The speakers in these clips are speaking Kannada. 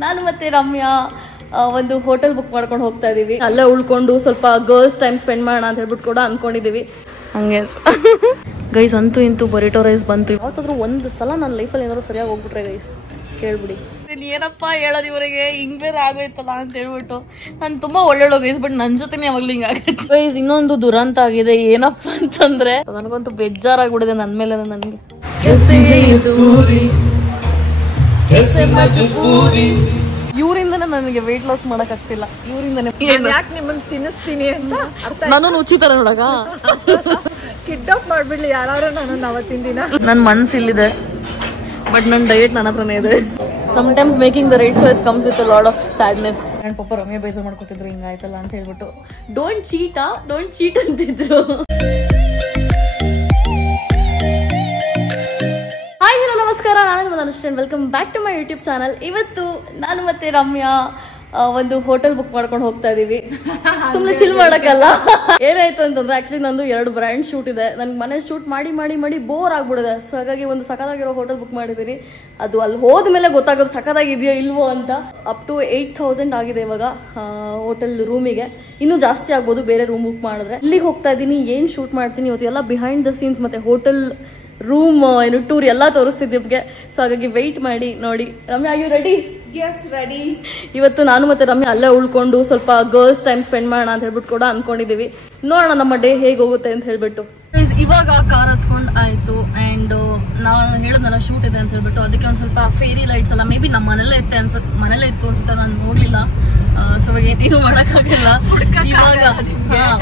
ನಾನು ಮತ್ತೆ ರಮ್ಯಾ ಒಂದು ಹೋಟೆಲ್ ಬುಕ್ ಮಾಡ್ಕೊಂಡು ಹೋಗ್ತಾ ಇದೀವಿ. ಅಲ್ಲೇ ಉಳ್ಕೊಂಡು ಸ್ವಲ್ಪ ಗರ್ಲ್ಸ್ ಟೈಮ್ ಸ್ಪೆಂಡ್ ಮಾಡೋಣ ಅಂತ ಹೇಳ್ಬಿಟ್ಟು ಕೂಡ ಅನ್ಕೊಂಡಿದೀವಿ. ಹಂಗೆ ಗೈಸ್ ಅಂತೂ ಇಂತೂ ಬರಿಟೋ ರೈಸ್ ಬಂತು. ಯಾವತ್ತಾದ್ರೂ ಒಂದು ಸಲ ನನ್ನ ಲೈಫಲ್ಲಿ ಏನಾದ್ರು ಸರಿಯಾಗಿ ಹೋಗ್ಬಿಟ್ರೆ ಗೈಸ್ ಕೇಳ್ಬಿಡಿ. ಏನಪ್ಪ ಹೇಳೋದು ಇವರಿಗೆ ಹಿಂಗ್ ಬೇರೆ ಆಗೋಯ್ತಲ್ಲ ಅಂತ ಹೇಳ್ಬಿಟ್ಟು. ನಾನು ತುಂಬಾ ಒಳ್ಳೆಯೋ ಗೈಸ್, ಬಟ್ ನನ್ನ ಜೊತೆನೇ ಯಾವಾಗ್ಲೂ ಹಿಂಗ ಆಗುತ್ತೆ ಗೈಸ್. ಇನ್ನೊಂದು ದುರಂತ ಆಗಿದೆ. ಏನಪ್ಪ ಅಂತಂದ್ರೆ ನನಗಂತೂ ಬೇಜಾರಾಗ್ಬಿಡಿದೆ ನನ್ನ ಮೇಲೆ. ನನಗೆ ಇವರಿಂದನೇ ನನಗೆ ವೆಯ್ಟ್ ಲಾಸ್ ಮಾಡಕ್ ಆಗ್ತಿಲ್ಲ. ಇವರಿಂದನೇ ತಿನ್ನಿಸ್ತೀನಿ ಅಂತ ನಾನು ಉಚಿತ ನೋಡಕ ಕಿಡ್ನಾಪ್ ಮಾಡ್ಬಿಡ್ಲಿ ಯಾರು ನಾನು ಅವತ್ತಿನ ದಿನ. ನನ್ನ ಮನ್ಸು ಇಲ್ಲಿದೆ, ಬಟ್ ನನ್ನ ಡಯಟ್ ನನ್ನ ಹತ್ರನೇ ಇದೆ. Sometimes making the right choice comes with a lot of sadness. ನನ್ನ ಪಪ್ಪ ರಮ್ಯ ಬೇಜಾರ್ ಮಾಡ್ಕೊತಿದ್ರು ಹಿಂಗಾಯ್ತಲ್ಲ ಅಂತ ಹೇಳ್ಬಿಟ್ಟು. ಡೋಂಟ್ ಚೀಟ್ ಅಂತಿದ್ರು. ಹಾಯ್ ಹಲೋ ನಮಸ್ಕಾರ, ನಾನು ನಿಮ್ಮ Anushtan. Welcome back to my YouTube channel. ಇವತ್ತು ನಾನು ಮತ್ತೆ ರಮ್ಯಾ ಒಂದು ಹೋಟೆಲ್ ಬುಕ್ ಮಾಡ್ಕೊಂಡು ಹೋಗ್ತಾ ಇದೀವಿ. ಸುಮ್ಮನೆ ಚಿಲ್ ಮಾಡಕ್ಕಲ್ಲ. ಏನಾಯ್ತು ಅಂತಂದ್ರೆ ಆಕ್ಚುಲಿ ನಂದು 2 ಬ್ರ್ಯಾಂಡ್ ಶೂಟ್ ಇದೆ. ನನ್ಗೆ ಮನೆ ಶೂಟ್ ಮಾಡಿ ಬೋರ್ ಆಗ್ಬಿಡಿದೆ. ಸೊ ಹಾಗಾಗಿ ಒಂದು ಸಖತ್ತಾಗಿರೋ ಹೋಟೆಲ್ ಬುಕ್ ಮಾಡಿದ್ದೀನಿ. ಅದು ಅಲ್ಲಿ ಹೋದ್ಮೇಲೆ ಗೊತ್ತಾಗೋದು ಸಖತ್ತಾಗಿದೆಯೋ ಇಲ್ವೋ ಅಂತ. ಅಪ್ ಟು 8,000 ಆಗಿದೆ ಇವಾಗ ಹೋಟೆಲ್ ರೂಮಿಗೆ. ಇನ್ನೂ ಜಾಸ್ತಿ ಆಗ್ಬೋದು ಬೇರೆ ರೂಮ್ ಬುಕ್ ಮಾಡಿದ್ರೆ. ಇಲ್ಲಿಗೆ ಹೋಗ್ತಾ ಇದ್ದೀನಿ, ಏನ್ ಶೂಟ್ ಮಾಡ್ತೀನಿ ಇವತ್ತು ಎಲ್ಲ ಬಿಹೈಂಡ್ ದ ಸೀನ್ಸ್ ಮತ್ತೆ ಹೋಟೆಲ್ ರೂಮ್ ಏನು ಟೂರ್ ಎಲ್ಲ ತೋರಿಸ್ತಿದ್ದೆ ನಿಮಗೆ. ಸೊ ಹಾಗಾಗಿ ವೆಯ್ಟ್ ಮಾಡಿ ನೋಡಿ. Ramya you ready? Yes ready. ಇವತ್ತು ನಾನು ಮತ್ತೆ ರಮ್ಯಾ ಅಲ್ಲೇ ಉಳ್ಕೊಂಡು ಸ್ವಲ್ಪ ಗರ್ಲ್ಸ್ ಟೈಮ್ ಸ್ಪೆಂಡ್ ಮಾಡೋಣ ಅಂತ ಹೇಳ್ಬಿಟ್ಟು ಕೂಡ ಅನ್ಕೊಂಡಿದೀವಿ. ನೋಡೋಣ ನಮ್ಮ ಡೇ ಹೇಗೆ ಹೋಗುತ್ತೆ ಅಂತ ಹೇಳ್ಬಿಟ್ಟು. ಇವಾಗ ಕಾರ್ ಹತ್ಕೊಂಡ್ ಆಯ್ತು. ಅಂಡ್ ನಾವು ಹೇಳಿದ್ನಲ್ಲ ಶೂಟ್ ಇದೆ ಅಂತ ಹೇಳ್ಬಿಟ್ಟು, ಅದಕ್ಕೆ ಒಂದ್ ಸ್ವಲ್ಪ ಫೇರಿ ಲೈಟ್ಸ್ ಎಲ್ಲ ಮೇ ಬಿ ನಮ್ಮ ಮನೇಲೆ ಇತ್ತು ಅನ್ಸುತ್ತೆ. ನಾನು ನೋಡ್ಲಿಲ್ಲ. ಸೊ ಏನು ಮಾಡಕ್ಕಾಗಲ್ಲ ಇವಾಗ,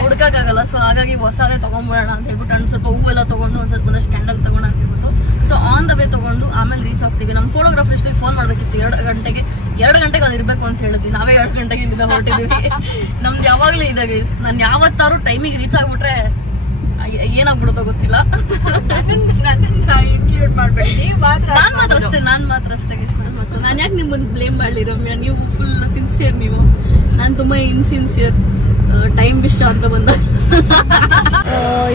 ಹುಡ್ಕಾಗಲ್ಲ. ಸೊ ಹಾಗಾಗಿ ಹೊಸದೇ ತಗೊಂಡ್ಬಿಡೋಣ ಅಂತ ಹೇಳ್ಬಿಟ್ಟು ಅಂಡ್ ಸ್ವಲ್ಪ ಹೂವೆಲ್ಲ ತಗೊಂಡು ಒಂದಷ್ಟು ಕ್ಯಾಂಡಲ್ ತಗೊಂಡು ಅಂತ ಹೇಳ್ಬಿಟ್ಟು ಸೊ ಆನ್ ದ ವೇ ತಗೊಂಡು ಆಮೇಲೆ ರೀಚ್ ಆಗ್ತೀವಿ. ನಮ್ಮ ಫೋಟೋಗ್ರಾಫರ್ಸ್ಗೆ ಫೋನ್ ಮಾಡ್ಬೇಕಿತ್ತು 2 ಗಂಟೆಗೆ ಅದು ಇರ್ಬೇಕು ಅಂತ ಹೇಳಿದ್ವಿ. ನಾವೇ 2 ಗಂಟೆಗೆ ಇಲ್ಲಿಂದ ಹೊರಟಿದೀವಿ. ನಮ್ದು ಯಾವಾಗ್ಲೂ ಇದೆ ಗೈಸ್. ನಾನು ಯಾವತ್ತಾರು ಟೈಮಿಗೆ ರೀಚ್ ಆಗ್ಬಿಟ್ರೆ ಏನಾಗ್ಬಿಡುತ್ತೋ ಗೊತ್ತಿಲ್ಲ. ಇನ್ಕ್ಲೂಡ್ ಮಾಡ್ಬೇಡಿ. ನಾನ್ ಮಾತ್ರ ಅಷ್ಟೇ ಗೈಸ್. ನಾನು ಯಾಕೆ ನಿಮ್ಮನ್ನ ಬ್ಲೇಮ್ ಮಾಡ್ಲಿ ರಮ್ಯಾ? ನೀವು ಫುಲ್ ಸಿನ್ಸಿಯರ್. ನೀವು ನಾನು ತುಂಬಾ ಇನ್ಸಿನ್ಸಿಯರ್. ಟೈಮ್ ವಿಷಯ ಅಂತ ಬಂದ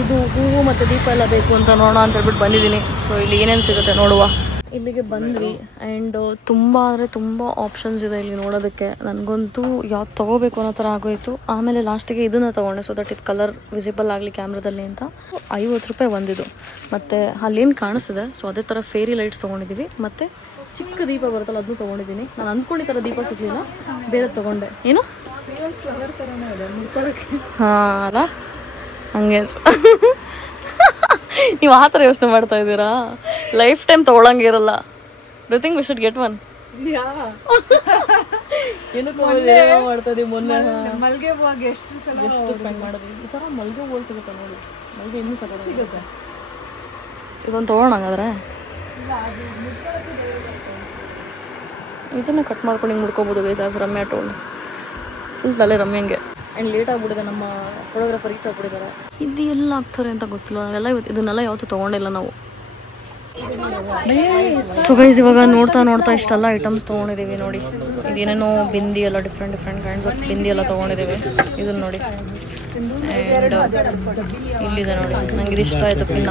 ಇದು ಹೂವು ಮತ್ತೆ ದೀಪ ಎಲ್ಲ ಬೇಕು ಅಂತ ನೋಡೋಣ ಅಂತ ಹೇಳ್ಬಿಟ್ಟು ಬಂದಿದ್ದೀನಿ. ಸೊ ಇಲ್ಲಿ ಏನೇನು ಸಿಗುತ್ತೆ ನೋಡುವ. ಇಲ್ಲಿಗೆ ಬಂದ್ವಿ ಆ್ಯಂಡ್ ತುಂಬ ಆಪ್ಷನ್ಸ್ ಇದೆ ಇಲ್ಲಿ ನೋಡೋದಕ್ಕೆ. ನನಗಂತೂ ಯಾವ್ದು ತೊಗೋಬೇಕು ಅನ್ನೋ ಥರ ಆಗೋಯ್ತು. ಆಮೇಲೆ ಲಾಸ್ಟಿಗೆ ಇದನ್ನು ತೊಗೊಂಡೆ, ಸೊ ದಟ್ ಇದು ಕಲರ್ ವಿಸಿಬಲ್ ಆಗಲಿ ಕ್ಯಾಮ್ರಾದಲ್ಲಿ ಅಂತ. 50 ರೂಪಾಯಿ ಒಂದಿದು. ಮತ್ತು ಅಲ್ಲೇನು ಕಾಣಿಸ್ತಿದೆ ಸೊ ಅದೇ ಥರ ಫೇರಿ ಲೈಟ್ಸ್ ತೊಗೊಂಡಿದ್ದೀವಿ. ಮತ್ತು ಚಿಕ್ಕ ದೀಪ ಬರುತ್ತಲ್ಲ ಅದನ್ನು ತೊಗೊಂಡಿದ್ದೀನಿ. ನಾನು ಅಂದ್ಕೊಂಡು ಈ ಥರ ದೀಪ ಸಿಗಲಿಲ್ಲ, ಬೇರೆ ತೊಗೊಂಡೆ. ಏನು ಫ್ಲವರ್ ಥರನೇ ಇದೆ ಮುಡ್ಕೊಳ್ಳೋಕ್ಕೆ. ಹಾಂ ಅಲ್ಲ, ಹಂಗೆ ನೀವು ಆ ಥರ ಯೋಚನೆ ಮಾಡ್ತಾ ಇದ್ದೀರಾ? ಲೈಫ್ ಟೈಮ್ ತೊಗೊಳಂಗಿರಲ್ಲ. Do think we should get one? ಏನೋ ಮಾಡ್ತಾ ಇದೀವಿ. ಮೊನ್ನೆ ಮಲ್ಗೆ ಹೂವಾಗಿ ಎಷ್ಟು ಸ್ಪೆಂಡ್ ಮಾಡಿದ್ವಿ. ಈ ಥರ ಮಲ್ಗೆ ಹೂವು ಸಿಗುತ್ತೆ ನೋಡಿ. ಮಲ್ಗೆ ಇನ್ನೂ ಸಿಗುತ್ತೆ. ಇದೊಂದು ತೊಗೊಳೋಣ ಹಾಗಾದ್ರೆ. ಇದನ್ನ ಕಟ್ ಮಾಡ್ಕೊಂಡು ಹಿಂಗೆ ಮುಡ್ಕೋಬೋದು guys. As Ramya told. Full ತಲೆ ರಮ್ಯಂಗೆ. ಆ್ಯಂಡ್ ಲೇಟ್ ಆಗ್ಬಿಟ್ಟಿದೆ. ನಮ್ಮ ಫೋಟೋಗ್ರಾಫರ್ ರೀಚ್ ಆಗ್ಬಿಟ್ಟಿದ್ದಾರೆ. ಇದು ಎಲ್ಲ ಆಗ್ತಾರೆ ಅಂತ ಗೊತ್ತಿಲ್ಲ. ನಾವೆಲ್ಲ ಇದನ್ನೆಲ್ಲ ಯಾವತ್ತೂ ತೊಗೊಂಡಿಲ್ಲ ನಾವು. ಸೊ ಗೈಸ್ ಇವಾಗ ನೋಡ್ತಾ ಇಷ್ಟೆಲ್ಲ ಐಟಮ್ಸ್ ತೊಗೊಂಡಿದ್ದೀವಿ ನೋಡಿ. ಇದೇನೇನೋ ಬಿಂದಿ ಎಲ್ಲ ಡಿಫ್ರೆಂಟ್ ಕೈಂಡ್ಸ್ ಆಫ್ ಬಿಂದಿ ಎಲ್ಲ ತೊಗೊಂಡಿದ್ದೀವಿ. ಇದನ್ನು ನೋಡಿ. ಆ್ಯಂಡ್ ಇಲ್ಲಿದೆ ನೋಡಿ. ನಂಗೆ ಇದು ಇಷ್ಟ ಆಯಿತು. ಪಿನ್ನ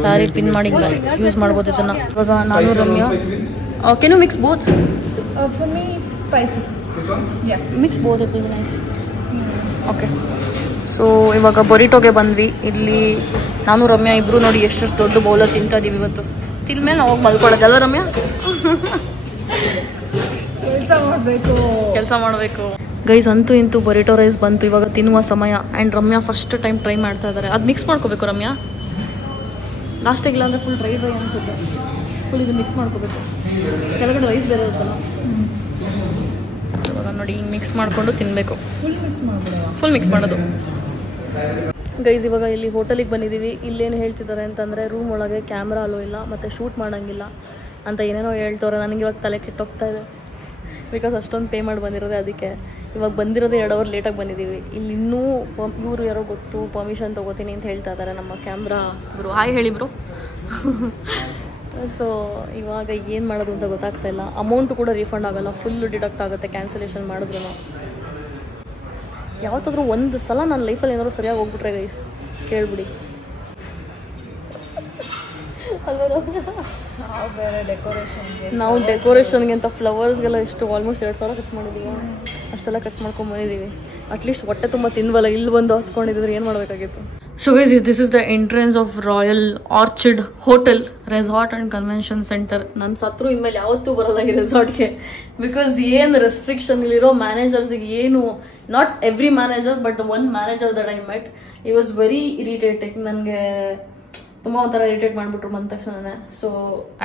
ಸ್ಯಾರಿ ಪಿನ್ ಮಾಡಿ ಯೂಸ್ ಮಾಡ್ಬೋದು ಇದನ್ನು. ಇವಾಗ ನಾನು Ramya can you mix both? For me spicy. Mix both it will be nice. Okay. So ಇವಾಗ ಬೊರಿಟೋಗೆ ಬಂದ್ವಿ. ಇಲ್ಲಿ ನಾನು ರಮ್ಯಾ ಇಬ್ರು ನೋಡಿ ಎಷ್ಟು ದೊಡ್ಡ ಬೌಲ ತಿಂತಾ ಇದೀವಿ ಇವತ್ತು. ತಿಂದ್ಮೇಲೆ ನಾವು ಹೋಗಿ ಮಲ್ಕೊಳ್ಳೋದು ಅಲ್ವಾ ರಮ್ಯಾ? ಕೆಲಸ ಮಾಡಬೇಕು ಗೈಸ್. ಅಂತೂ ಇಂತೂ ಬೊರಿಟೋ ರೈಸ್ ಬಂತು. ಇವಾಗ ತಿನ್ನುವ ಸಮಯ. And Ramya first time try ಮಾಡ್ತಾ ಇದ್ದಾರೆ. ಅದು ಮಿಕ್ಸ್ ಮಾಡ್ಕೋಬೇಕು ರಮ್ಯಾ. ಲಾಸ್ಟಿಗೆ ಇಲ್ಲ ಅಂದರೆ ಫುಲ್ ಡ್ರೈ ಅನಿಸುತ್ತೆ. ಫುಲ್ ಇದು ಮಿಕ್ಸ್ ಮಾಡ್ಕೋಬೇಕು. ಕೆಳಗಡೆ ರೈಸ್ ಬೇರೆ ಇರುತ್ತಲ್ಲ. ಇವಾಗ ನೋಡಿ ಹಿಂಗೆ ಮಿಕ್ಸ್ ಮಾಡಿಕೊಂಡು ತಿನ್ನಬೇಕು. ಫುಲ್ ಮಿಕ್ಸ್ ಮಾಡೋದು ಗೈಸ್. ಇವಾಗ ಇಲ್ಲಿ ಹೋಟೆಲಿಗೆ ಬಂದಿದ್ದೀವಿ. ಇಲ್ಲೇನು ಹೇಳ್ತಿದ್ದಾರೆ ಅಂತಂದರೆ ರೂಮ್ ಒಳಗೆ ಕ್ಯಾಮ್ರಾ ಅಲ್ಲೋ ಇಲ್ಲ ಮತ್ತು ಶೂಟ್ ಮಾಡೋಂಗಿಲ್ಲ ಅಂತ ಏನೇನೋ ಹೇಳ್ತವ್ರೆ. ನನಗೆ ಇವಾಗ ತಲೆ ಕೆಟ್ಟೋಗ್ತಾ ಇದೆ. ಬಿಕಾಸ್ ಅಷ್ಟೊಂದು ಪೇ ಮಾಡಿ ಬಂದಿರೋದೆ. ಅದಕ್ಕೆ ಇವಾಗ ಬಂದಿರೋದೇ 2 ಅವರ್ ಲೇಟಾಗಿ ಬಂದಿದ್ದೀವಿ. ಇಲ್ಲಿ ಇನ್ನೂ ಇವರು ಯಾರೋ ಗೊತ್ತು ಪರ್ಮಿಷನ್ ತೊಗೋತೀನಿ ಅಂತ ಹೇಳ್ತಾ ಇದ್ದಾರೆ ನಮ್ಮ ಕ್ಯಾಮ್ರಾ ಇವರು. ಹಾಯ್ ಹೇಳಿಬ್ರು. ಸೊ ಇವಾಗ ಏನು ಮಾಡೋದು ಅಂತ ಗೊತ್ತಾಗ್ತಾ ಇಲ್ಲ. ಅಮೌಂಟು ಕೂಡ ರೀಫಂಡ್ ಆಗೋಲ್ಲ, ಫುಲ್ಲು ಡಿಡಕ್ಟ್ ಆಗುತ್ತೆ ಕ್ಯಾನ್ಸಲೇಷನ್ ಮಾಡಿದ್ರು. ಯಾವತ್ತಾದ್ರೂ ಒಂದು ಸಲ ನನ್ನ ಲೈಫಲ್ಲಿ ಏನಾದ್ರು ಸರಿಯಾಗಿ ಹೋಗ್ಬಿಟ್ರೆ ಗೈಸ್ ಕೇಳ್ಬಿಡಿ. ನಾವು ಬೇರೆ ಡೆಕೋರೇಷನ್ಗೆ, ನಾವು ಡೆಕೋರೇಷನ್ಗೆ ಅಂತ ಫ್ಲವರ್ಸ್ಗೆಲ್ಲ ಎಷ್ಟು ಆಲ್ಮೋಸ್ಟ್ 2,000 ಖರ್ಚು ಮಾಡಿದ್ದೀವಿ. ಅಷ್ಟೆಲ್ಲ ಖರ್ಚು ಮಾಡ್ಕೊಂಡು ಬಂದಿದ್ದೀವಿ. ಅಟ್ಲೀಸ್ಟ್ ಹೊಟ್ಟೆ ತುಂಬ ತಿನ್ವಲ್ಲ, ಇಲ್ಲಿ ಬಂದು ಹಸ್ಕೊಂಡಿದ್ರೆ ಏನು ಮಾಡಬೇಕಾಗಿತ್ತು. So guys, this is the entrance of royal orchid hotel resort and convention centre. ನನ್ನ ಸತ್ರು ಇನ್ಮೇಲೆ ಯಾವತ್ತೂ ಬರಲ್ಲ ಈ ರೆಸಾರ್ಟ್ಗೆ. ಬಿಕಾಸ್ ಏನು ರೆಸ್ಟ್ರಿಕ್ಷನ್, ಇಲ್ಲಿರೋ ಮ್ಯಾನೇಜರ್ಸಿಗೆ ಏನು, not every manager but the one manager that I met, ಈ ವಾಸ್ ವೆರಿ ಇರಿಟೇಟಿಂಗ್. ನನಗೆ ತುಂಬ ಒಂಥರ ಇರಿಟೇಟ್ ಮಾಡಿಬಿಟ್ರು ಬಂದ ತಕ್ಷಣನೇ. ಸೊ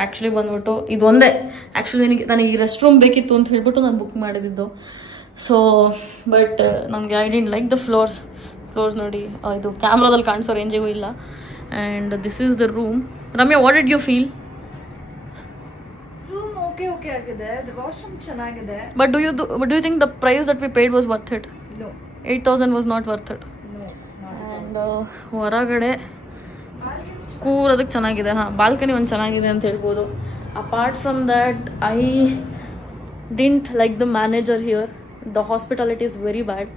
ಆ್ಯಕ್ಚುಲಿ ಬಂದ್ಬಿಟ್ಟು ಇದೊಂದೇ ಆ್ಯಕ್ಚುಲಿ ನನಗೆ ಈ ರೆಸ್ಟ್ ರೂಮ್ ಬೇಕಿತ್ತು ಅಂತ ಹೇಳ್ಬಿಟ್ಟು ನಾನು ಬುಕ್ ಮಾಡಿದ್ದು. ಸೊ ಬಟ್ ನನಗೆ I didn't like the floors ನೋಡಿ, ಇದು ಕ್ಯಾಮ್ರಾದಲ್ಲಿ ಕಾಣಿಸೋ ರೇಂಜಿಗೂ ಇಲ್ಲ. And this is the room. Ramya, what did you feel? Room okay ಆಗಿದೆ, ವಾಶ್ರೂಮ್ ಚೆನ್ನಾಗಿದೆ. But do you think the price that we paid was worth it? No, 8,000 was not worth it. And ಹೊರಗಡೆ ಕೂರೋದಕ್ಕೆ ಚೆನ್ನಾಗಿದೆ. ಹಾಂ, ಬಾಲ್ಕನಿ ಒಂದು ಚೆನ್ನಾಗಿದೆ ಅಂತ ಹೇಳ್ಬೋದು. Apart from that I didn't like the manager here. The hospitality is very bad.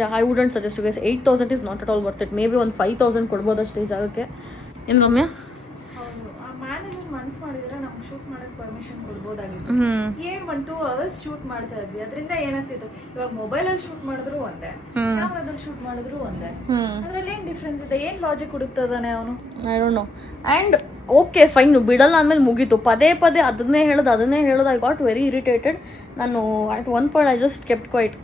Yeah, I wouldn't suggest you guys. 8,000 is not at all worth it. Maybe ಒಂದು 5,000 ಕೊಡ್ಬೋದು ಅಷ್ಟೇ ಈ ಜಾಗಕ್ಕೆ. ಏನು ರಮ್ಯಾ? ಮ್ಯಾನೇಜರ್ ಮನ್ಸ್ ಮಾಡಿದ್ರೆ ನಮ್ಗೆ ಶೂಟ್ ಮಾಡಕ್ ಪರ್ಮಿಷನ್ ಕೊಡ್ಬೋದಾಗಿತ್ತು. ಏನ್ 1-2 ಅವರ್ಸ್ ಶೂಟ್ ಮಾಡ್ತಾ ಇದ್ವಿ, ಅದರಿಂದ ಏನಾಗ್ತಿತ್ತು, ಇವಾಗ ಮೊಬೈಲ್ ಅಲ್ಲಿ ಶೂಟ್ ಮಾಡಿದ್ರು ಒಂದೇ, ಕ್ಯಾಮ್ರಾದಲ್ಲಿ ಶೂಟ್ ಮಾಡಿದ್ರು ಒಂದೇ, ಅದ್ರಲ್ಲಿ ಏನ್ ಡಿಫ್ರೆನ್ಸ್ ಇದೆ? ಏನ್ ಲಾಜಿಕ್ ಹುಡುಕ್ತದಾನೆ ಅವನು? I don't know. And okay fine, ಬಿಡಲ್ಲ ಅಂದಮೇಲೆ ಮುಗೀತು. ಪದೇ ಅದನ್ನೇ ಹೇಳೋದು. I got very irritated. ನಾನು at one point I just kept quiet,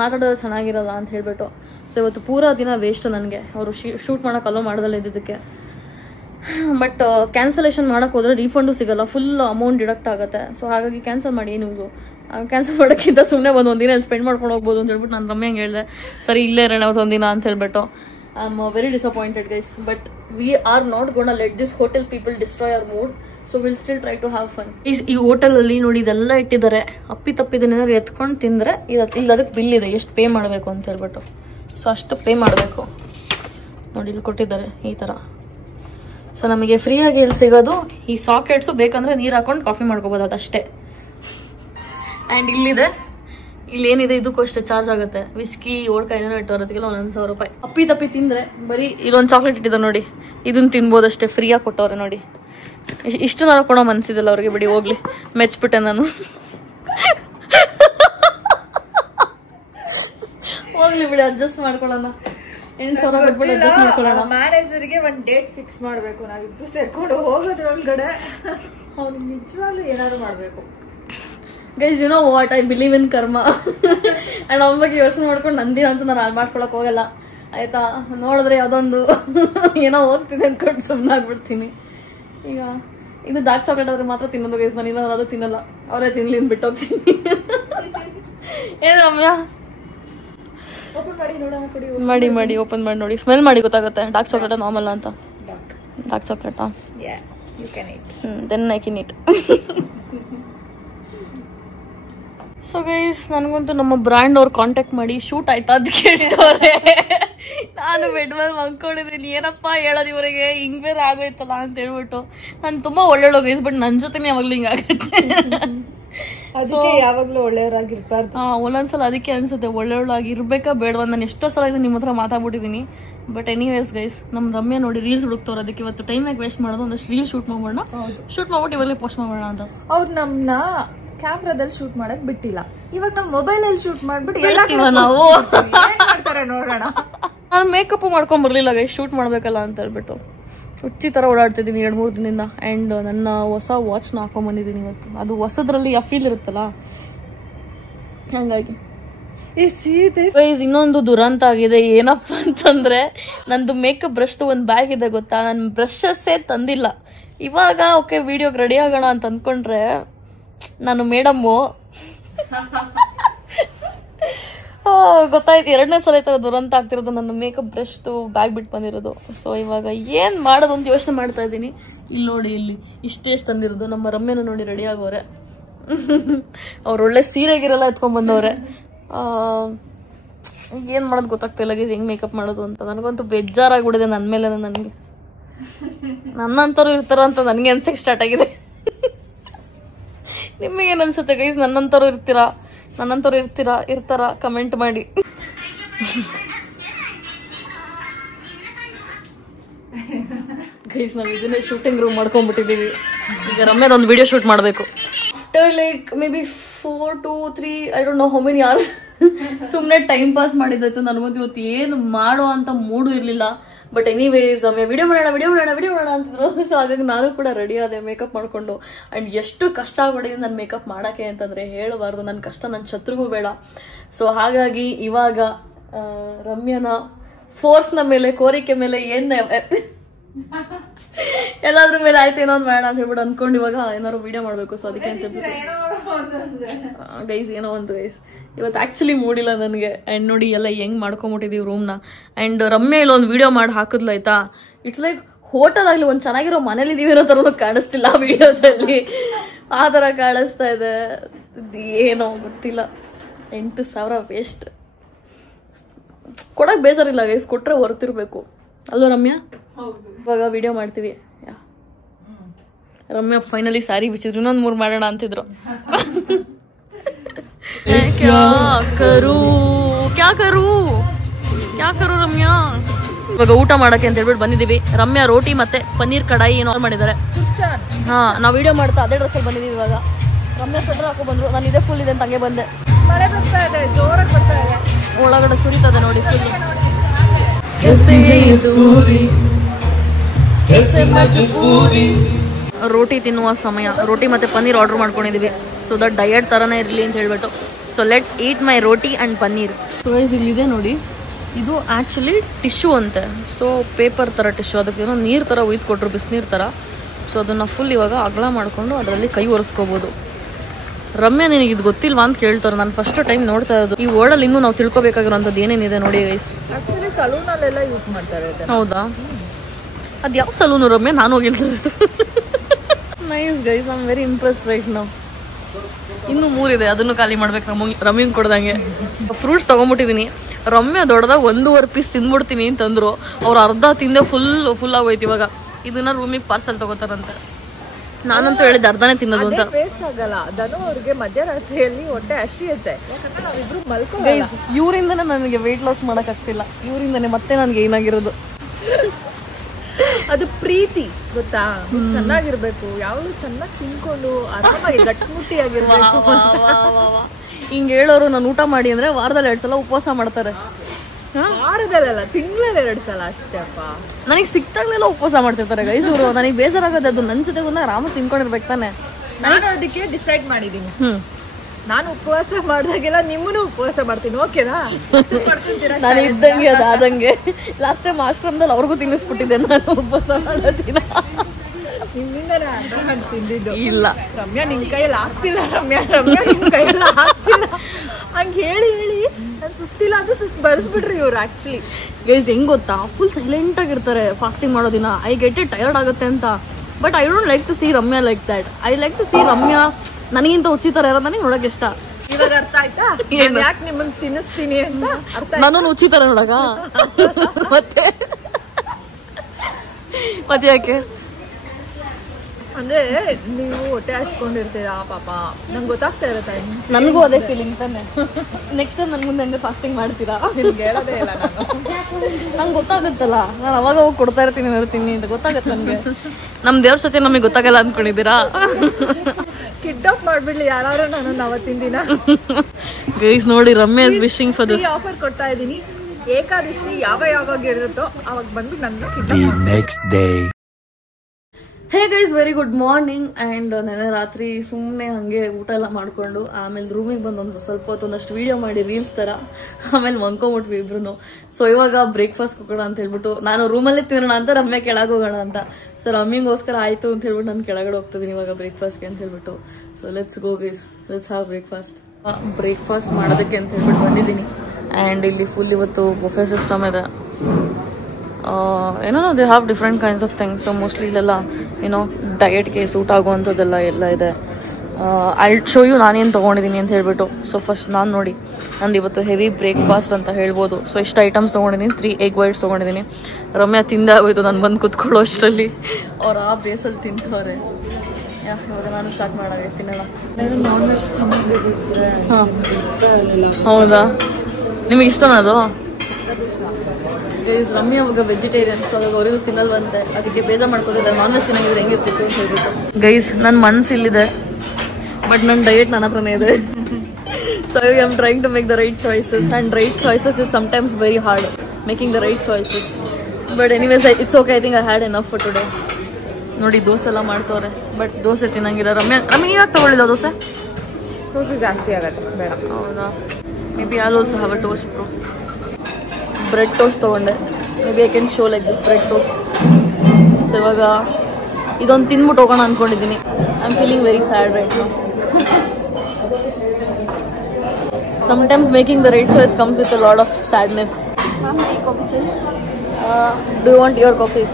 ಮಾತಾಡೋದು ಚೆನ್ನಾಗಿರಲ್ಲ ಅಂತ ಹೇಳ್ಬಿಟ್ಟು. ಸೊ ಇವತ್ತು ಪೂರಾ ದಿನ ವೇಸ್ಟ್ ನನಗೆ, ಅವರು ಶೂಟ್ ಮಾಡೋಕೆ ಅಲೋ ಮಾಡೋದಲ್ಲ ಇದ್ದಿದ್ದಕ್ಕೆ. ಬಟ್ ಕ್ಯಾನ್ಸಲೇಷನ್ ಮಾಡೋಕೆ ಹೋದರೆ ರೀಫಂಡು ಸಿಗಲ್ಲ, ಫುಲ್ ಅಮೌಂಟ್ ಡಿಡಕ್ಟ್ ಆಗುತ್ತೆ. ಸೊ ಹಾಗಾಗಿ ಕ್ಯಾನ್ಸಲ್ ಮಾಡಿ ಏನು ಯೂಸು? ಕ್ಯಾನ್ಸಲ್ ಮಾಡೋಕ್ಕಿಂತ ಸುಮ್ಮನೆ ಒಂದಿನ ಸ್ಪೆಂಡ್ ಮಾಡ್ಕೊಂಡು ಹೋಗ್ಬೋದು ಅಂತ ಹೇಳ್ಬಿಟ್ಟು ನಾನು ರಮ್ಯಂಗೆ ಹೇಳಿದೆ, ಸರಿ ಇಲ್ಲೇ ಇರೋಣ ಒಂದಿನ ಅಂತ ಹೇಳ್ಬಿಟ್ಟು. I am very disappointed guys. But we are not gonna let this hotel people destroy our mood. So will still try to have fun. ಈ ಹೋಟೆಲಲ್ಲಿ ನೋಡಿ ಇದೆಲ್ಲ ಇಟ್ಟಿದ್ದಾರೆ. ತಪ್ಪಿದೇನಾದ್ರು ಎತ್ಕೊಂಡು ತಿಂದರೆ ಇಲ್ಲ, ಅದಕ್ಕೆ ಬಿಲ್ ಇದೆ, ಎಷ್ಟು ಪೇ ಮಾಡಬೇಕು ಅಂತ ಹೇಳ್ಬಿಟ್ಟು. ಸೊ ಅಷ್ಟು ಪೇ ಮಾಡಬೇಕು ನೋಡಿ, ಇಲ್ಲಿ ಕೊಟ್ಟಿದ್ದಾರೆ ಈ ಥರ. ಸೊ ನಮಗೆ ಫ್ರೀಯಾಗಿ ಇಲ್ಲಿ ಸಿಗೋದು ಈ ಸಾಕೆಟ್ಸು. ಬೇಕಂದರೆ ನೀರು ಹಾಕೊಂಡು ಕಾಫಿ ಮಾಡ್ಕೋಬೋದು, ಅದಷ್ಟೇ. ಆ್ಯಂಡ್ ಇಲ್ಲೇನಿದೆ ಇದಕ್ಕೂ ಅಷ್ಟೇ ಚಾರ್ಜ್ ಆಗುತ್ತೆ. ವಿಸ್ಕಿ, ಓಡ್ಕಾಯಿ ಏನೇನೋ ಇಟ್ಟವರತ್ತಿಗೆಲ್ಲ 1,000 ರೂಪಾಯಿ. ತಪ್ಪಿ ತಿಂದರೆ ಬರೀ ಇಲ್ಲೊಂದು ಚಾಕ್ಲೇಟ್ ಇಟ್ಟಿದ್ದಾರೆ ನೋಡಿ, ಇದನ್ನು ತಿನ್ಬೋದಷ್ಟೇ, ಫ್ರೀಯಾಗಿ ಕೊಟ್ಟವ್ರೆ ನೋಡಿ. ಇಷ್ಟು ನಾನು ಕೊಡೋ ಮನ್ಸಿದಿಲ್ಲ ಅವ್ರಿಗೆ, ಬಿಡಿ ಹೋಗ್ಲಿ, ಮೆಚ್ಬಿಟ್ಟೆ ನಾನು. ಹೋಗ್ಲಿ ಬಿಡಿ, ಅಡ್ಜಸ್ಟ್ ಮಾಡ್ಕೊಳ್ಳೋಣ. 8,000 ಕೊಟ್ಬಿಟ್ಟು ಅಡ್ಜಸ್ಟ್ ಮಾಡ್ಕೊಳ್ಳೋಣ. ಮ್ಯಾನೇಜರ್ಗೆ ಒಂದು ಡೇಟ್ ಫಿಕ್ಸ್ ಮಾಡಬೇಕು, ನಾವಿಬ್ರು ಸೇರ್ಕೊಂಡು ಹೋಗೋದ್ರೊಳಗಡೆ ಅವ್ನು ನಿಜವಾಗ್ಲೂ ಏನಾದ್ರು ಮಾಡಬೇಕು. Guys, you know what, I believe in karma. And ಅವನ ಬಗ್ಗೆ ಯೋಚನೆ ಮಾಡ್ಕೊಂಡು ನಂದಿನ ಅಂತೂ ನಾನು ಹಾಳು ಮಾಡ್ಕೊಳಕ್ ಹೋಗಲ್ಲ, ಆಯ್ತಾ? ನೋಡಿದ್ರೆ ಯಾವುದೊಂದು ಏನೋ ಹೋಗ್ತಿದೆ ಅಂದ್ಕೊಂಡು ಸುಮ್ಮನೆ ಆಗ್ಬಿಡ್ತೀನಿ. ಈಗ ಇದು ಡಾರ್ಕ್ ಚಾಕ್ಲೇಟ್ ಆದ್ರೆ ಮಾತ್ರ ತಿನ್ನೋದು ಗೈಸ್, ನಾನು ಇಲ್ಲ ಅದು ತಿನ್ನಲ್ಲ, ಅವರೇ ತಿನ್ಲಿ ಬಿಟ್ಟು ಹೋಗ್ತೀನಿ. ಏನು ರಮ್ಯ? ಓಪನ್ ಮಾಡಿ ನೋಡೋಣ, ಕೊಡಿ. ಮಾಡಿ ಓಪನ್ ಮಾಡಿ ನೋಡಿ, ಸ್ಮೆಲ್ ಮಾಡಿ ಗೊತ್ತಾಗುತ್ತೆ ಡಾರ್ಕ್ ಚಾಕ್ಲೇಟ್ ನಾರ್ಮಲ್ ಅಂತ. ಡಾರ್ಕ್ ಚಾಕ್ಲೇಟಾ? You can eat. Then I can eat. So guys, ನನಗಂತೂ ನಮ್ಮ ಬ್ರ್ಯಾಂಡ್ ಅವ್ರು ಕಾಂಟ್ಯಾಕ್ಟ್ ಮಾಡಿ ಶೂಟ್ ಆಯ್ತಾ ಅಂತ ಕೇಳ್ತವ್ರೆ. ನಾನು ಬೆಡ್ ಮೇಲೆ ಮಲ್ಕೊಂಡಿದ್ದೀನಿ, ಏನಪ್ಪ ಹೇಳೋದು ಇವರಿಗೆ, ಹಿಂಗ್ ಬೇರೆ ಆಗೋಯ್ತಲ್ಲ ಅಂತ ಹೇಳ್ಬಿಟ್ಟು. ನಾನು ತುಂಬಾ ಒಳ್ಳೆಯಳು ಗೈಸ್, ಬಟ್ ನನ್ನ ಜೊತೆನೇ ಯಾವಾಗ್ಲೂ ಹಿಂಗಾಗುತ್ತೆ. ಅದಕ್ಕೆ ಯಾವಾಗ್ಲೂ ಒಳ್ಳೆಯವರಾಗಿರ್ಬಾರ್ದು. ಒಂದೊಂದ್ಸಲ ಅದಕ್ಕೆ ಅನ್ಸುತ್ತೆ ಒಳ್ಳೆಯವಳಾಗಿ ಇರ್ಬೇಕಾ ಬೇಡವಾ. ನಾನು ಎಷ್ಟೋ ಸಲ ಇದು ನಿಮ್ಮ ಹತ್ರ ಮಾತಾಡ್ಬಿಟ್ಟಿದ್ದೀನಿ. ಬಟ್ ಎನಿವೇಸ್ ಗೈಸ್, ನಮ್ಮ ರಮ್ಯಾ ನೋಡಿ ರೀಲ್ಸ್ ಹುಡುಕ್ತವ್ರು, ಅದಕ್ಕೆ ಇವತ್ತು ಟೈಮ್ ಯಾಕೆ ವೇಸ್ಟ್ ಮಾಡೋದು, ಒಂದಷ್ಟು ರೀಲ್ಸ್ ಶೂಟ್ ಮಾಡೋಣ, ಶೂಟ್ ಮಾಡ್ಬಿಟ್ಟು ಇವಾಗಲೇ ಪೋಸ್ಟ್ ಮಾಡೋಣ ಅಂತ. ಅವ್ರು ನಮ್ಮನ್ನ ಕ್ಯಾಮ್ರಾದಲ್ಲಿ ಶೂಟ್ ಮಾಡಕ್ ಬಿಟ್ಟಿಲ್ಲ, ಇವಾಗ ನಮ್ಮ ಮೊಬೈಲ್ ಅಲ್ಲಿ ಶೂಟ್ ಮಾಡ್ಬಿಟ್ಟು ನಾವು ಮಾಡ್ತಾರೆ ನೋಡೋಣ. ನಾನು ಮೇಕಪ್ ಮಾಡ್ಕೊಂಡ್ ಬರ್ಲಿಲ್ಲ ಗೈಸ್, ಶೂಟ್ ಮಾಡ್ಬೇಕಲ್ಲ ಅಂತ ಹೇಳ್ಬಿಟ್ಟು ಹುಚ್ಚಿ ತರ ಓಡಾಡ್ತಿದ್ದೀನಿ 2-3 ದಿನದಿಂದ. ಆ್ಯಂಡ್ ನನ್ನ ಹೊಸ ವಾಚ್ನ ಹಾಕೊಂಡ್ಬಂದಿದ್ದೀನಿ ಇವತ್ತು. ಅದು ಹೊಸದ್ರಲ್ಲಿ ಆ ಫೀಲ್ ಇರುತ್ತಲ್ಲ, ಹಂಗಾಗಿ. ಇನ್ನೊಂದು ದುರಂತ ಆಗಿದೆ, ಏನಪ್ಪ ಅಂತಂದ್ರೆ ನಂದು ಮೇಕಪ್ ಬ್ರಷ್ದು ಒಂದು ಬ್ಯಾಗ್ ಇದೆ ಗೊತ್ತಾ, ನನ್ನ ಬ್ರಷಸ್ಸೇ ತಂದಿಲ್ಲ. ಇವಾಗ ಓಕೆ ವಿಡಿಯೋಗೆ ರೆಡಿ ಆಗೋಣ ಅಂತ ಅಂದ್ಕೊಂಡ್ರೆ ನಾನು ಮೇಡಮ್ಮು ಗೊತ್ತಾಯ್ತು, 2ನೇ ಸಲ ಈ ಥರ ದುರಂತ ಆಗ್ತಿರೋದು, ನನ್ನ ಮೇಕಪ್ ಬ್ರಷ್ದು ಬ್ಯಾಗ್ ಬಿಟ್ಟು ಬಂದಿರೋದು. ಸೊ ಇವಾಗ ಏನು ಮಾಡೋದು ಅಂತ ಯೋಚನೆ ಮಾಡ್ತಾ ಇದ್ದೀನಿ. ಇಲ್ಲಿ ನೋಡಿ, ಇಲ್ಲಿ ಇಷ್ಟೇ ತಂದಿರೋದು. ನಮ್ಮ ರಮ್ಯನು ನೋಡಿ ರೆಡಿ ಆಗೋರೆ, ಅವ್ರು ಒಳ್ಳೆ ಸೀರೆಗಿರೆಲ್ಲ ಎತ್ಕೊಂಡ್ ಬಂದವ್ರೆ. ಏನು ಮಾಡೋದು ಗೊತ್ತಾಗ್ತಿಲ್ಲ ಗೈಸ್, ಹೆಂಗೆ ಮೇಕಪ್ ಮಾಡೋದು ಅಂತ. ನನಗಂತೂ ಬೇಜಾರಾಗ್ಬಿಡಿದೆ ನನ್ನ ಮೇಲೆ. ನನಗೆ ನನ್ನಂತರೂ ಇರ್ತಾರ ಅಂತ ನನಗೆ ಅನ್ಸಕ್ಕೆ ಸ್ಟಾರ್ಟ್ ಆಗಿದೆ. ನಿಮಗೇನು ಅನ್ಸುತ್ತೆ ಗೈಸ್? ನನ್ನಂತರೂ ಇರ್ತಾರ ಕಮೆಂಟ್ ಮಾಡಿ. ಗೈಸ್ ನಾವು ಇದನ್ನೇ ಶೂಟಿಂಗ್ ರೂಮ್ ಮಾಡ್ಕೊಂಡ್ಬಿಟ್ಟಿದ್ದೀವಿ. ಈಗ ರಮ್ಯಾದೊಂದು ವಿಡಿಯೋ ಶೂಟ್ ಮಾಡಬೇಕು. Like may be 4 to 3 I don't know how many hours ಸುಮ್ಮನೆ ಟೈಮ್ ಪಾಸ್ ಮಾಡಿದ್ದಾಯ್ತು. ನನಗಂತೂ ಇವತ್ತು ಏನು ಮಾಡೋ ಅಂತ ಮೂಡು ಇರಲಿಲ್ಲ. ಬಟ್ ಎನಿವೇಸ್ ವಿಡಿಯೋ ಮಾಡೋಣ ಅಂತಿದ್ರು. ಸೊ ಹಾಗಾಗಿ ನಾನು ಕೂಡ ರೆಡಿ ಆದೆ ಮೇಕಪ್ ಮಾಡಿಕೊಂಡು. ಆ್ಯಂಡ್ ಎಷ್ಟು ಕಷ್ಟ ಪಡಿದೆ ನಾನು ಮೇಕಪ್ ಮಾಡೋಕ್ಕೆ ಅಂತಂದರೆ ಹೇಳಬಾರ್ದು. ನನ್ನ ಕಷ್ಟ ನನ್ನ ಶತ್ರುಗೂ ಬೇಡ. ಸೊ ಹಾಗಾಗಿ ಇವಾಗ ರಮ್ಯಾನ ಫೋರ್ಸ್ನ ಮೇಲೆ ಕೋರಿಕೆ ಮೇಲೆ ಎಲ್ಲಾದ್ರ ಮೇಲೆ ಆಯ್ತು ಏನೋ ಒಂದು ಬೇಡ ಅಂತ ಹೇಳ್ಬಿಟ್ಟು ಅಂದ್ಕೊಂಡು ಇವಾಗ ಏನಾದ್ರು ವಿಡಿಯೋ ಮಾಡಬೇಕು. ಸೊ ಅದಕ್ಕೆ ಅಂತ ಹೇಳ್ಬಿಟ್ಟು ಗೈಸ್ ಏನೋ ಒಂದು ಗೈಸ್ ಇವತ್ತು ಆ್ಯಕ್ಚುಲಿ ಮೂಡಿಲ್ಲ ನನಗೆ. ಆ್ಯಂಡ್ ನೋಡಿ ಎಲ್ಲ ಹೆಂಗೆ ಮಾಡ್ಕೊಂಬಿಟ್ಟಿದ್ದೀವಿ ರೂಮ್ನ. ಆ್ಯಂಡ್ ರಮ್ಯಾ ಇಲ್ಲ ಒಂದು ವಿಡಿಯೋ ಮಾಡಿ ಹಾಕಿದ್ಲಾಯ್ತಾ. ಇಟ್ಸ್ ಲೈಕ್ ಹೋಟೆಲ್ ಆಗಲಿ ಒಂದು ಚೆನ್ನಾಗಿರೋ ಮನೇಲಿದ್ದೀವಿ ಅನ್ನೋ ಥರನೂ ಕಾಣಿಸ್ತಿಲ್ಲ ಆ ವಿಡಿಯೋದಲ್ಲಿ. ಆ ಥರ ಕಾಣಿಸ್ತಾ ಇದೆ. ಏನೋ ಗೊತ್ತಿಲ್ಲ. 8,000 ವೇಸ್ಟ್. ಕೊಡಕ್ಕೆ ಬೇಜಾರಿಲ್ಲ ಗೈಸ್, ಕೊಟ್ಟರೆ ಹೊರ್ತಿರ್ಬೇಕು ಅಲ್ವ ರಮ್ಯಾ? ಇವಾಗ ವಿಡಿಯೋ ಮಾಡ್ತೀವಿ. ರಮ್ಯಾ ಫೈನಲಿ ಸ್ಯಾರಿ ಬಿಚ್ಚಿದ್ರು. ಇನ್ನೊಂದು 3 ಮಾಡೋಣ ಅಂತಿದ್ರು. ಕ್ಯಾ ಕರು ರಮ್ಯಾ. ಇವಾಗ ಊಟ ಮಾಡಕ್ಕೆ ಅಂತ ಹೇಳ್ಬಿಟ್ಟು ಬಂದಿದ್ದೀವಿ. ರಮ್ಯಾ ರೋಟಿ ಮತ್ತೆ ಪನ್ನೀರ್ ಕಡಾಯಿ ಏನೋ ಮಾಡಿದ್ದಾರೆ. ಹಾ, ನಾವು ವಿಡಿಯೋ ಮಾಡ್ತಾ ಅದೇ ಡ್ರೆಸ್ಸಲ್ಲಿ ಬಂದಿದ್ದೀವಿ. ಇವಾಗ ರಮ್ಯಾ ಸ್ವೆಟರ್ ಹಾಕೋ ಬಂದ್ರು. ನಾನು ಇದೇ ಫುಲ್ ಇದೆ ಅಂತ ಹಂಗೆ ಬಂದೆ. ಒಳಗಡೆ ಸುರಿತದೆ ನೋಡಿ ಫುಲ್. ರೋಟಿ ತಿನ್ನುವ ಸಮಯ. ರೋಟಿ ಮತ್ತೆ ಪನ್ನೀರ್ ಆರ್ಡರ್ ಮಾಡ್ಕೊಂಡಿದೀವಿ. ಸೊ ದಟ್ ಡಯಟ್ ತರನೇ ಇರಲಿ ಅಂತ ಹೇಳ್ಬಿಟ್ಟು. So let's eat my roti and paneer. So ಇಲ್ಲಿದೆ ನೋಡಿ, ಇದು ಆ್ಯಕ್ಚುಲಿ ಟಿಶ್ಯೂ ಅಂತೆ. ಸೊ ಪೇಪರ್ ಥರ ಟಿಶ್ಯೂ, ಅದಕ್ಕೇನೋ ನೀರು ಥರ ಒಯ್ದು ಕೊಟ್ಟರು, ಬಿಸಿನೀರು ಥರ. ಸೊ ಅದನ್ನು ಫುಲ್ ಇವಾಗ ಅಗಲ ಮಾಡಿಕೊಂಡು ಅದರಲ್ಲಿ ಕೈ ಒರೆಸ್ಕೋಬೋದು. ರಮ್ಯಾ ನಿನಗೆ ಇದು ಗೊತ್ತಿಲ್ವಾ ಅಂತ ಕೇಳ್ತಾರೆ. ನಾನು ಫಸ್ಟ್ ಟೈಮ್ ನೋಡ್ತಾ ಇರೋದು. ಈ ವರ್ಡಲ್ಲಿ ಇನ್ನೂ ನಾವು ತಿಳ್ಕೊಬೇಕಾಗಿರೋಂಥದ್ದು ಏನೇನಿದೆ ನೋಡಿ ಗೈಸ್. ಸಲೂನಲ್ಲೆಲ್ಲ ಯೂಸ್ ಮಾಡ್ತಾರೆ. ಹೌದಾ? ಅದು ಯಾವ ಸಲೂನು ರಮ್ಯಾ? ನಾನು ಹೋಗಿಲ್ಲ. Nice guys, I am very impressed right now. ಇನ್ನೂ 3 ಇದೆ, ಅದನ್ನು ಖಾಲಿ ಮಾಡ್ಬೇಕು ರಮ್ಯಂಗೆ ಕೊಡ್ದಂಗೆ. ಫ್ರೂಟ್ಸ್ ತೊಗೊಂಬಿಟ್ಟಿದ್ದೀನಿ. ರಮ್ಯಾ ದೊಡ್ಡದಾಗ 1.5 ಪೀಸ್ ತಿಂದ್ಬಿಡ್ತೀನಿ ಅಂತಂದ್ರು. ಅವ್ರು ಅರ್ಧ ತಿಂದೆ ಫುಲ್ ಆಗೋಯ್ತು. ಇವಾಗ ಇದನ್ನ ರೂಮಿಗೆ ಪಾರ್ಸಲ್ ತಗೋತಾರಂತೆ. ನಾನಂತೂ ಹೇಳಿದ್ದೆ ಅರ್ಧನೇ ತಿನ್ನೋದು ಅಂತ. ವೇಸ್ಟ್ ಆಗಲ್ಲ. ಅದನ್ನು ಅವ್ರಿಗೆ ಮಧ್ಯರಾತ್ರಿಯಲ್ಲಿ ಹೊಟ್ಟೆ ಹಸಿಯುತ್ತೆ. ಯಾಕಂದ್ರೆ ನಾವಿಬ್ರು ಗೈಸ್ ಇವರಿಂದನೇ ನನಗೆ ವೆಯ್ಟ್ ಲಾಸ್ ಮಾಡೋಕ್ಕಾಗ್ತಿಲ್ಲ. ಇವರಿಂದನೇ ಮತ್ತೆ ನನಗೆ ಏನಾಗಿರೋದು. ಅದು ಪ್ರೀತಿ ಗೊತ್ತಾ. ಚೆನ್ನಾಗಿರ್ಬೇಕು, ಯಾವಾಗಲೂ ಚೆನ್ನಾಗಿ ತಿನ್ಕೊಂಡು ಆರಾಮಾಗಿ ಗಟ್ಟಿಮುಟ್ಟಿಯಾಗಿರ್ಬೇಕು. ಹಿಂಗೆ ಹೇಳೋರು ನಾನು ಊಟ ಮಾಡಿ ಅಂದ್ರೆ ವಾರದಲ್ಲಿ 2 ಸಲ ಉಪವಾಸ ಮಾಡ್ತಾರೆ. ವಾರದಲ್ಲ, ತಿಂಗಳಲ್ಲಿ 2 ಸಲ ಅಷ್ಟೇ ಅಪ್ಪ. ನನಗೆ ಸಿಕ್ತಾಗಲೆಲ್ಲ ಉಪವಾಸ ಮಾಡ್ತಿರ್ತಾರೆ ಗೈಸ್ ಇವರು. ನನಗೆ ಬೇಜಾರಾಗತ್ತೆ. ಅದು ನನ್ನ ಜೊತೆ ಬಂದಾಗ ಆರಾಮಾಗಿ ತಿನ್ಕೊಂಡಿರ್ಬೇಕು ತಾನೆ. ನಾನು ಅದಕ್ಕೆ ಡಿಸೈಡ್ ಮಾಡಿದ್ದೀನಿ. ನಾನು ಉಪವಾಸ ಮಾಡಿದಾಗೆಲ್ಲ ನಿಮ್ಮನ್ನು ಉಪವಾಸ ಮಾಡ್ತೀನಿ. ಓಕೆನಾ? ನಾನು ಇದ್ದಂಗೆ ಅದಾದಂಗೆ. ಲಾಸ್ಟ್ ಟೈಮ್ ಆಶ್ರಮದಲ್ಲಿ ಅವ್ರಿಗೂ ತಿನ್ನಿಸ್ಬಿಟ್ಟಿದ್ದೆ ನಾನು ಉಪವಾಸ ಮಾಡೋದಿನ. ನಿಮ್ಮಿಂದನೇ ಅರ್ಧ ತಿಂದಿದ್ದು. ಇಲ್ಲ ರಮ್ಯಾ ನಿನ್ ಕೈಯಲ್ಲಿ ಆಗ್ತಿಲ್ಲ. ರಮ್ಯಾ ನಿನ್ ಕೈಯಲ್ಲಿ ಆಗ್ತಿಲ್ಲ ಹಂಗೆ ಹೇಳಿ ನಾನು ಸುಸ್ತಿಲ್ಲ ಅಂದ್ರೆ ಸುಸ್ತು ಬರೆಸ್ಬಿಟ್ರಿ ಇವ್ರು. ಆಕ್ಚುಲಿ ಗೈಸ್ ಹೆಂಗ್ ಗೊತ್ತಾ, ಫುಲ್ ಸೈಲೆಂಟ್ ಆಗಿರ್ತಾರೆ ಫಾಸ್ಟಿಂಗ್ ಮಾಡೋ ದಿನ. ಐ ಗೆಟ್ ಇಟ್ ಟಯರ್ಡ್ ಆಗುತ್ತೆ ಅಂತ. But I don't like to see Ramya like that. I like to see Ramya ನನಗಿಂತ ಉಚಿತರ ಇರೋದು ನನಗೆ ನೋಡಕ್ ಇಷ್ಟ. ಇವಾಗ ಅರ್ಥ ಆಯ್ತಾ ಯಾಕೆ ನಿಮ್ಮನ್ನ ತಿನ್ನಿಸ್ತೀನಿ ಅಂತ? ಅರ್ಥ ನಾನು ಉಚಿತರ ನೋಡಕ ಮತ್ತೆ ಯಾಕೆ ಅಂದ್ರೆ ನೀವು ಹೊಟ್ಟೆ ಹಚ್ಕೊಂಡಿರ್ತೀರಾ ಪಾಪ. ನಂಗೆ ಗೊತ್ತಾಗ್ತಾ ಇರುತ್ತೆ. ನನಗೂ ಅದೇ ಫೀಲಿಂಗ್ ತಾನೆ. ನೆಕ್ಸ್ಟ್ ಟೈಮ್ ನನ್ ಮುಂದೆ ಫಾಸ್ಟಿಂಗ್ ಮಾಡ್ತೀರಾ? ನಿಮ್ಗೆ ಹೇಳೋದೇ ಇಲ್ಲ ನಾನು. ನಂಗೆ ಗೊತ್ತಾಗುತ್ತಲ್ಲ, ನಾನು ಅವಾಗ ಹೋಗಿ ಕೊಡ್ತಾ ಇರ್ತೀನಿ ಅಂತ ಗೊತ್ತಾಗತ್ತೆ ನನಗೆ. ನಮ್ ದೇವ್ರ ಸತ್ಯ ನಮಗೆ ಗೊತ್ತಾಗಲ್ಲ ಅನ್ಕೊಂಡಿದ್ದೀರಾ? ಕಿಡ್ನಾಪ್ ಮಾಡ್ಬಿಡ್ಲಿ ಯಾರು ನಾನು ಅವತ್ತಿನ ದಿನ. ಗೈಸ್ ನೋಡಿ, Ramya is wishing for this. Offer ಕೊಡ್ತಾ ಇದ್ದೀನಿ. ಏಕಾದಶಿ ಯಾವಾಗ ಇರುತ್ತೋ ಅವಾಗ ಬಂದು ನನ್ನ kidnap. Hey guys, very good morning. And ನೆನ್ನೆ ರಾತ್ರಿ ಸುಮ್ಮನೆ ಹಾಗೆ ಊಟ ಎಲ್ಲ ಮಾಡಿಕೊಂಡು ಆಮೇಲೆ ರೂಮಿಗೆ ಬಂದು ಸ್ವಲ್ಪ ಹೊತ್ತು ಒಂದಷ್ಟು ವೀಡಿಯೋ ಮಾಡಿ ರೀಲ್ಸ್ ಥರ ಆಮೇಲೆ ಮನ್ಕೊಂಬಿಟ್ವಿ ಇಬ್ರು. ಸೊ ಇವಾಗ ಬ್ರೇಕ್ಫಾಸ್ಟ್ ಹೋಗೋಣ ಅಂತ ಹೇಳ್ಬಿಟ್ಟು, ನಾನು ರೂಮಲ್ಲೇ ತಿನ್ನೋಣ ಅಂತ ರಮ್ಯಾ ಕೆಳಗೆ ಹೋಗೋಣ ಅಂತ. ಸೊ ರಮ್ಯಂಗೋಸ್ಕರ ಆಯಿತು ಅಂತ ಹೇಳ್ಬಿಟ್ಟು ನಾನು ಕೆಳಗಡೆ ಹೋಗ್ತಿದ್ದೀನಿ ಇವಾಗ ಬ್ರೇಕ್ಫಾಸ್ಟ್ಗೆ ಅಂತ ಹೇಳ್ಬಿಟ್ಟು. So let's go guys, let's have breakfast ಮಾಡೋದಕ್ಕೆ ಅಂತ ಹೇಳ್ಬಿಟ್ಟು ಬಂದಿದ್ದೀನಿ. ಆ್ಯಂಡ್ ಇಲ್ಲಿ ಫುಲ್ ಇವತ್ತು ಬುಫೆ ಸಿಸ್ಟಮ್ ಇದೆ. ಏನೋ they have different kinds of things. So mostly ಇಲ್ಲೆಲ್ಲ ಏನೋ ಡಯಟ್ಗೆ ಸೂಟ್ ಆಗುವಂಥದ್ದೆಲ್ಲ ಎಲ್ಲ ಇದೆ. ಐ ಶೋ ಯು ನಾನೇನು ತೊಗೊಂಡಿದ್ದೀನಿ ಅಂತ ಹೇಳ್ಬಿಟ್ಟು. ಸೊ ಫಸ್ಟ್ ನಾನು ನೋಡಿ, ನಂದು ಇವತ್ತು ಹೆವಿ ಬ್ರೇಕ್ಫಾಸ್ಟ್ ಅಂತ ಹೇಳ್ಬೋದು. ಸೊ ಇಷ್ಟು ಐಟಮ್ಸ್ ತೊಗೊಂಡಿದ್ದೀನಿ. 3 ಎಗ್ ವೈಟ್ಸ್ ತೊಗೊಂಡಿದ್ದೀನಿ. ರಮ್ಯಾ ತಿಂದೇ ಆಗೋಯ್ತು ನಾನು ಬಂದು ಕೂತ್ಕೊಳ್ಳೋ ಅಷ್ಟರಲ್ಲಿ. ಅವ್ರು ಆ ಬೇಸಲ್ಲಿ ತಿಂತವ್ರೆ. ಇವಾಗ ನಾನು ಸ್ಟಾರ್ಟ್ ಮಾಡೋಣ ತಿನ್ನೋಣ. ಹಾಂ ಹೌದಾ? ನಿಮಗೆ ಇಷ್ಟನಾ ಅದು? ಗೈಸ್ ರಮ್ಯ ಅವಾಗ ವೆಜಿಟೇರಿಯನ್, ಸೊ ಅವಾಗ ಅವರೆಲ್ಲ ತಿನ್ನಲ್ವಂತೆ, ಅದಕ್ಕೆ ಬೇಜಾರು ಮಾಡ್ಕೋತಿದ್ದಾರೆ ನಾನ್ ವೆಜ್ ತಿನ್ನಾಗಿದ್ರೆ ಹೆಂಗಿರ್ತಿತ್ತು ಅಂತ ಹೇಳ್ಬಿಟ್ಟು. ಗೈಸ್ ನನ್ನ ಮನಸ್ಸು ಇಲ್ಲಿದೆ, ಬಟ್ ನನ್ನ ಡಯಟ್ ನನ್ನ ಹತ್ರನೇ ಇದೆ. So I am trying to make the right choices, and right choices is sometimes very hard making the right choices. But anyways it's okay, I think I had enough for today. ನೋಡಿ ದೋಸೆ ಎಲ್ಲ ಮಾಡ್ತವ್ರೆ, ಬಟ್ ದೋಸೆ ತಿನ್ನಂಗಿಲ್ಲ. ರಮ್ಯ ನೀವಾಗ ತಗೊಳ್ಳಿಲ್ಲ ದೋಸೆ ಜಾಸ್ತಿ ಆಗತ್ತೆ, ಬೇಡ. ಹೌದಾ, may be all also have a toast bro. Bread toast ತೊಗೊಂಡೆ, may be I can show like this bread toast. So ಇವಾಗ ಇದೊಂದು ತಿನ್ಬಿಟ್ಟು ಹೋಗೋಣ ಅಂದ್ಕೊಂಡಿದ್ದೀನಿ. I am feeling very sad right now. Sometimes making the right choice comes with a lot of sadness. Ma'am, tea, coffee. Do you want your coffee?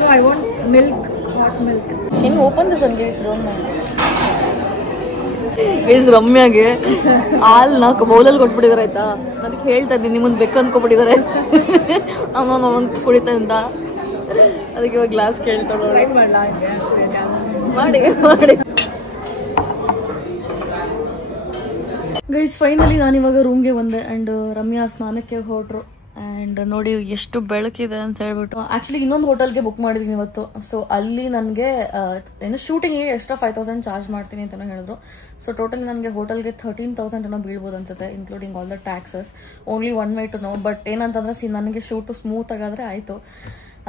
No, I want milk, hot milk. Can you open this and give it? Don't mind. Guys ರಮ್ಯಾಗೆ ಹಾಲು 4 ಬೌಲಲ್ಲಿ ಕೊಟ್ಬಿಟ್ಟಿದಾರೆ ಆಯ್ತಾ. ಅದಕ್ಕೆ ಹೇಳ್ತಾ ಇದ್ದೀನಿ ನಿಮ್ಮನ್ನು ಬೆಕ್ಕ ಅನ್ಕೊಬಿಟ್ಟಿದ್ದಾರೆ ಅಮ್ಮ ಕುಡಿತಾ ಅಂತ. ಅದಕ್ಕೆ ಇವಾಗ ಗ್ಲಾಸ್ ಕೇಳ್ತಾಳೆ. ಮಾಡಿ ಮಾಡಿ ಗೈಸ್ ಫೈನಲಿ ನಾನಿವಾಗ ರೂಮ್ಗೆ ಬಂದೆ ಆ್ಯಂಡ್ ರಮ್ಯಾ ಸ್ನಾನಕ್ಕೆ ಹೊರಟ್ರು. ಆ್ಯಂಡ್ ನೋಡಿ ಎಷ್ಟು ಬೆಳಕಿದೆ ಅಂತ ಹೇಳ್ಬಿಟ್ಟು ಆ್ಯಕ್ಚುಲಿ ಇನ್ನೊಂದು ಹೋಟೆಲ್ಗೆ ಬುಕ್ ಮಾಡಿದ್ದೀನಿ ಇವತ್ತು. ಸೊ ಅಲ್ಲಿ ನನಗೆ ಏನು ಶೂಟಿಂಗಿಗೆ ಎಕ್ಸ್ಟ್ರಾ 5,000 ಚಾರ್ಜ್ ಮಾಡ್ತೀನಿ ಅಂತಲೂ ಹೇಳಿದ್ರು. ಸೊ ಟೋಟಲಿ ನನಗೆ ಹೋಟೆಲ್ಗೆ 13,000 ಏನೋ ಬೀಳ್ಬೋದು ಅನ್ಸುತ್ತೆ, including all the taxes. Only 1 way to know. But ಏನಂತಂದ್ರೆ ನನಗೆ ಶೂಟು ಸ್ಮೂತ್ ಆಗಾದರೆ ಆಯಿತು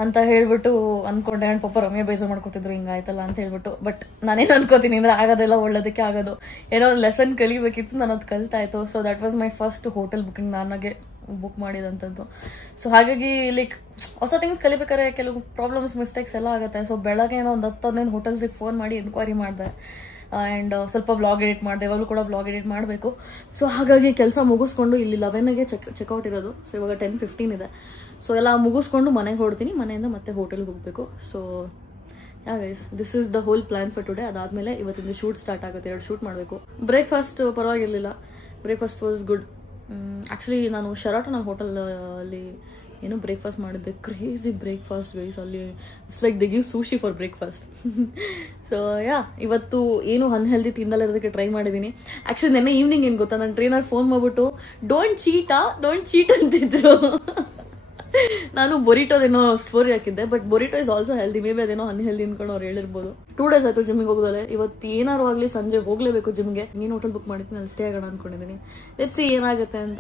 ಅಂತ ಹೇಳ್ಬಿಟ್ಟು ಅಂದ್ಕೊಂಡೆ. ಆ್ಯಂಡ್ ಪಾಪ ರಮ್ಯ ಬೇಜಾರು ಮಾಡ್ಕೋತಿದ್ರು ಹಿಂಗಾಯ್ತಲ್ಲ ಅಂತ ಹೇಳ್ಬಿಟ್ಟು. ಬಟ್ ನಾನೇನು ಅನ್ಕೋತೀನಿ ಅಂದರೆ ಆಗೋದೆಲ್ಲ ಒಳ್ಳೇದಕ್ಕೆ ಆಗೋದು. ಏನೋ ಲೆಸನ್ ಕಲಿಬೇಕಿತ್ತು, ನಾನು ಅದು ಕಲಿತಾಯಿತು. So that was my first hotel booking ನನಗೆ ಬುಕ್ ಮಾಡಿದಂಥದ್ದು. ಸೊ ಹಾಗಾಗಿ ಲೈಕ್ ಹೊಸ ಥಿಂಗ್ಸ್ ಕಲಿಬೇಕಾದ್ರೆ ಕೆಲವು ಪ್ರಾಬ್ಲಮ್ಸ್ ಮಿಸ್ಟೇಕ್ಸ್ ಎಲ್ಲ ಆಗುತ್ತೆ. ಸೊ ಬೆಳಗ್ಗೆ ಏನೋ ಒಂದು 10-15 ಹೋಟೆಲ್ಸಿಗೆ ಫೋನ್ ಮಾಡಿ ಎನ್ಕ್ವೈರಿ ಮಾಡಿದೆ. ಆ್ಯಂಡ್ ಸ್ವಲ್ಪ ವ್ಲಾಗ್ ಎಡಿಟ್ ಮಾಡಿದೆ, ಇವಾಗಲೂ ಕೂಡ ವ್ಲಾಗ್ ಎಡಿಟ್ ಮಾಡಬೇಕು. ಸೊ ಹಾಗಾಗಿ ಕೆಲಸ ಮುಗಿಸ್ಕೊಂಡು ಇಲ್ಲಿ 11ಗೆ ಚೆಕ್ಔಟ್ ಇರೋದು. ಸೊ ಇವಾಗ 10:15 ಇದೆ. ಸೊ ಎಲ್ಲ ಮುಗಿಸ್ಕೊಂಡು ಮನೆಗೆ ಹೊಡ್ತೀನಿ, ಮನೆಯಿಂದ ಮತ್ತೆ ಹೋಟೆಲ್ಗೆ ಹೋಗಬೇಕು. So ya guys, this is the whole plan for today. ಅದಾದಮೇಲೆ ಇವತ್ತಿಂದ ಶೂಟ್ ಸ್ಟಾರ್ಟ್ ಆಗುತ್ತೆ, 2 ಶೂಟ್ ಮಾಡಬೇಕು. ಬ್ರೇಕ್ಫಾಸ್ಟ್ ಪರವಾಗಿರಲಿಲ್ಲ, ಬ್ರೇಕ್ಫಾಸ್ಟ್ ವಾಸ್ ಗುಡ್. ಆ್ಯಕ್ಚುಲಿ ನಾನು ಶೆರಾಟನ್ ಹೋಟೆಲ್ ಅಲ್ಲಿ ಏನೋ ಬ್ರೇಕ್ಫಾಸ್ಟ್ ಮಾಡಿದ್ದೆ, ಕ್ರೇಜಿ ಬ್ರೇಕ್ಫಾಸ್ಟ್ ಗೈಸ್. ಅಲ್ಲಿ it's like they give sushi for breakfast. So ya ಇವತ್ತು ಏನು ಅನ್ಹೆಲ್ದಿ ತಿಂದಲ್ಲಿರೋದಕ್ಕೆ ಟ್ರೈ ಮಾಡಿದ್ದೀನಿ. ಆ್ಯಕ್ಚುಲಿ ನೆನ್ನೆ ಈವ್ನಿಂಗ್ ಏನು ಗೊತ್ತಾ, ನನ್ನ ಟ್ರೈನರ್ ಫೋನ್ ಮಾಡಿಬಿಟ್ಟು ಡೋಂಟ್ ಚೀಟ್ ಅಂತಿದ್ರು. ನಾನು ಬೊರಿಟೋದೇನೋ ಸ್ಟೋರಿ ಹಾಕಿದ್ದೆ, but burrito is also healthy. May be ಅದೇನೋ ಅನ್ಹೆಲ್ದಿ ಅನ್ಕೊಂಡು ಅವ್ರು ಹೇಳಿರ್ಬೋದು. 2 ಡೇಸ್ ಆಯಿತು ಜಿಮ್ಮಿಗೆ ಹೋಗೋದಲ್ಲೇ. ಇವತ್ತು ಏನಾರು ಆಗಲಿ ಸಂಜೆ ಹೋಗಲೇಬೇಕು ಜಿಮ್ಗೆ. ನೀನು ಹೋಟೆಲ್ ಬುಕ್ ಮಾಡಿದ್ದೀನಿ, ಅಲ್ಲಿ ಸ್ಟೇ ಆಗೋಣ ಅಂದ್ಕೊಂಡಿದ್ದೀನಿ. ಲೆಟ್ಸ್ ಸಿ ಏನಾಗುತ್ತೆ ಅಂತ.